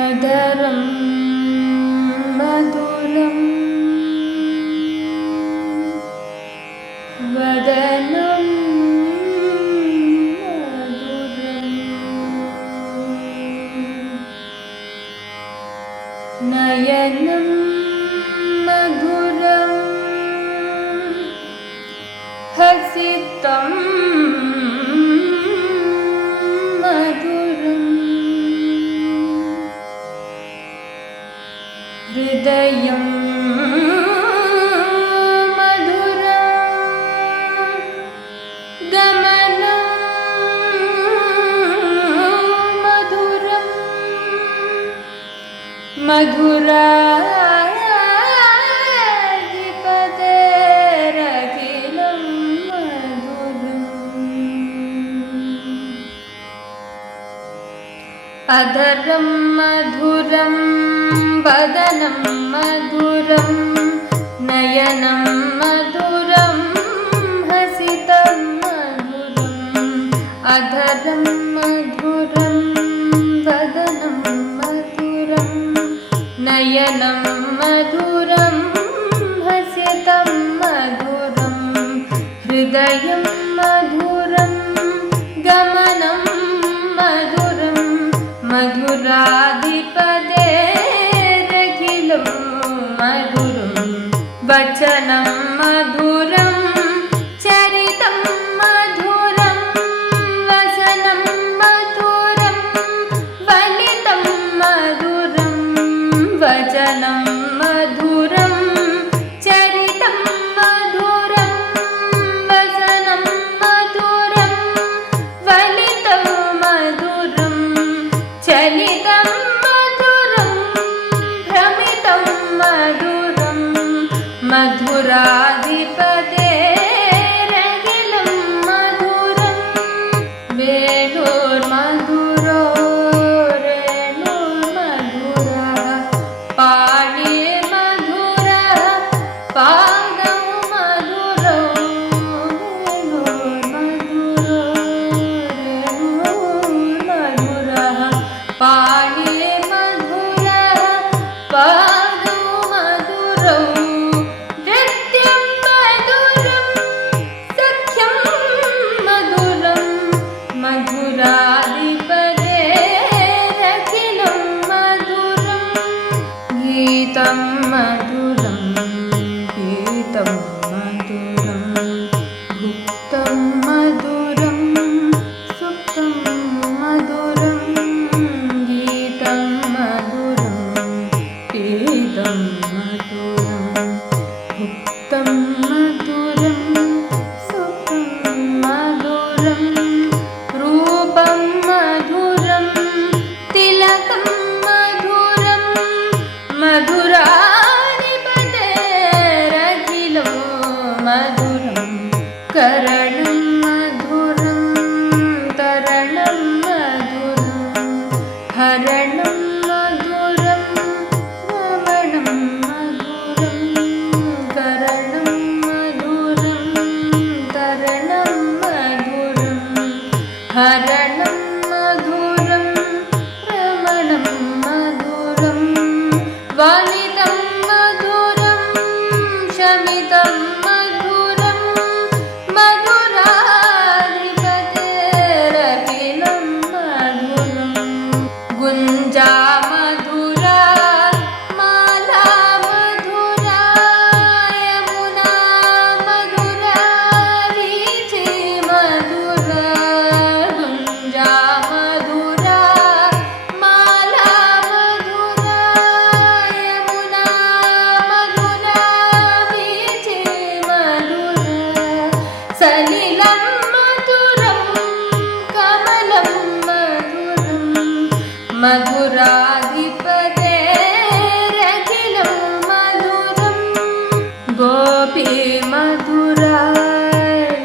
अधरं मधुरं वदनं मधुरं नयनं मधुरं हसितं मधुरं हृदयं मधुरं गमनं मधुरं मधुराधिपतेरखिलं मधुरम् अधरं मधुरं वदनं मधुरं नयनं मधुरं हसितं मधुरम् अधरं मधुरं वदनं मधुरं नयनं मधुरं हसितं मधुरं हृदयं मधुरं गमनं मधुरं मधुराधिपतेरखिलं मधुरं वचनं मधुरं चरितं मधुरं वसनं मधुरं वनितं मधुरं वचनं मधुरं चरितं मधुरं वसनं मधुरं वनितं मधुरं चलितं मधुरं भ्रमितं मधुरं मधुराधिपतेरखिलं मधुरं वेणुर्मधुरो रेणुर्मधुरः पाणिर्मधुरः पादौ मधुरौ वेणुर्मधुरो रेणुर्मधुरः पाणिर्मधुरः पादौ मधुरौ नृत्यं मधुरं सख्यं मधुरं मधुराधिपतेरखिलं मधुरं गीतं मधुरं गीतं मधुरं गुप्तं मधुरं सुप्तं मधुरं गीतं मधुरं गीतं मधुरं गुप्तं मधुरं सुप्तं मधुरं रूपं मधुरं तिलकं मधुरं मधुराधिपतेरखिलं मधुरं करणं मधुरं तरणं मधुरं हरणं मधुरं रमणं मधुरं करणं मधुरं तरणं मधुरं हरणं मधुरं रमणं मधुरं वनितं मधुरं शमितं मधुरं मधुराधिपतेरखिलं मधुरं गुञ्जा मधुरा माला मधुरा यमुना मधुरा वीथि मधुरा गुञ्जा मधुरा माला मधुरा यमुना मधुरा वीथि मधुरा सलिलं मधुरं कमलं मधुरं मधुराधिपतेरखिलं मधुरं गोपी मधुरा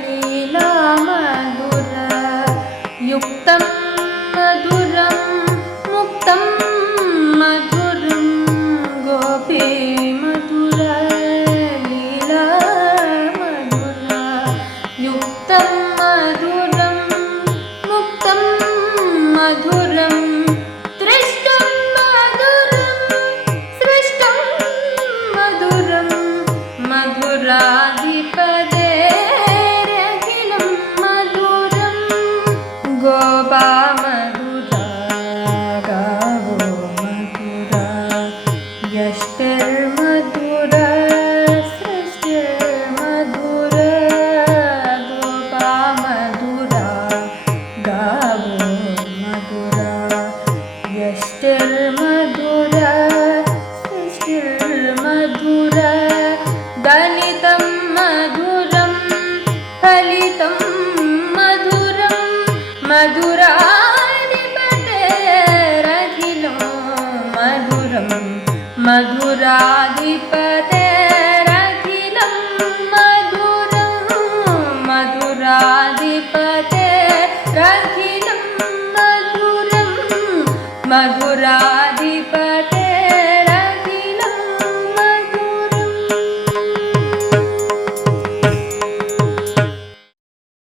लीला मधुरा युक्तं मधुरं मुक्तं मधुरं गोपी मधुरा लीला मधुरा युक्तं मधुरं मुक्तं मधुरं दृष्टं सृष्टिर्मधुरा सृष्टिर्मधुरा दलितं मधुरं फलितं मधुरं मधुराधिपतेरखिलं मधुरं मधुराधिपतेरखिलं मधुरं मधुराधिपतेरखिलं मधुरं मधुरा